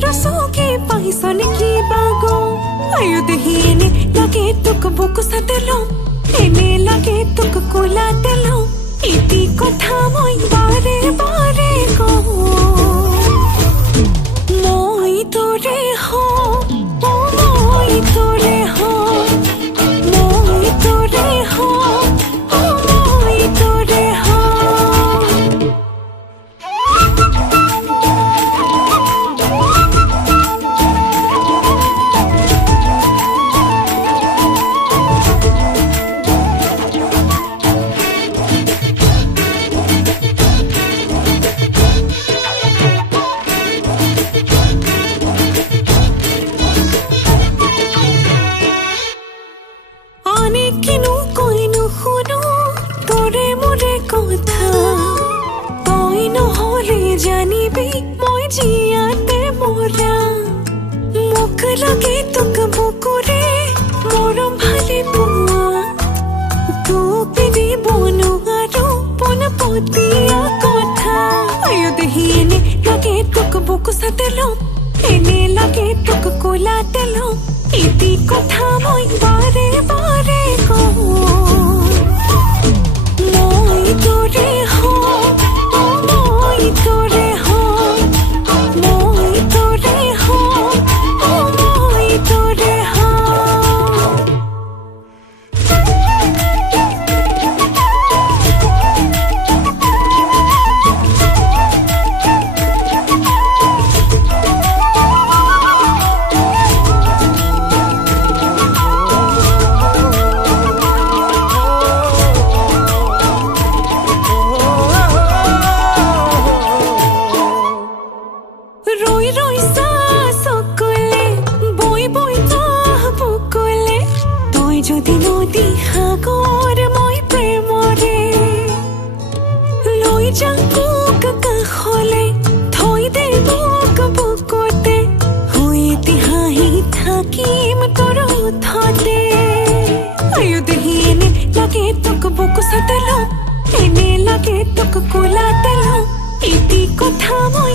रसोगे पाइसन की बागो आयु दहीने लगे तुक बुक सतलो एने लगे तुक कोला तलो इति कथा মই बारे बारे को মই तोरे हो মই तोरे हो মই तोरे हो মই तोरे हो लगे तुक बुकुरे मोरम भाले बुआ तू पिदी बोनु आरो पुन पोतिया कोठा आयु दहीने लगे तुक बुकु सतलो एने लगे तुक कोला तलो इति कथा মই बारे बारे को মই तोरे हो মই तोरे हो মই तोरे हो तोरे हो रोई रोई सासोकले बोई बोई ताबुकले তোই যদি নদী সাগর মই প্রেমরে লৈ যাওক কাষলে থৈ দে মোক বুকুতে হুইতি হাঁহি থাকিম তোৰ ওঠতে আয়ু দহিনে লাগে তোক বুকু সতলো এনে লাগে তোক কোলা তেলো ইতি কথা মই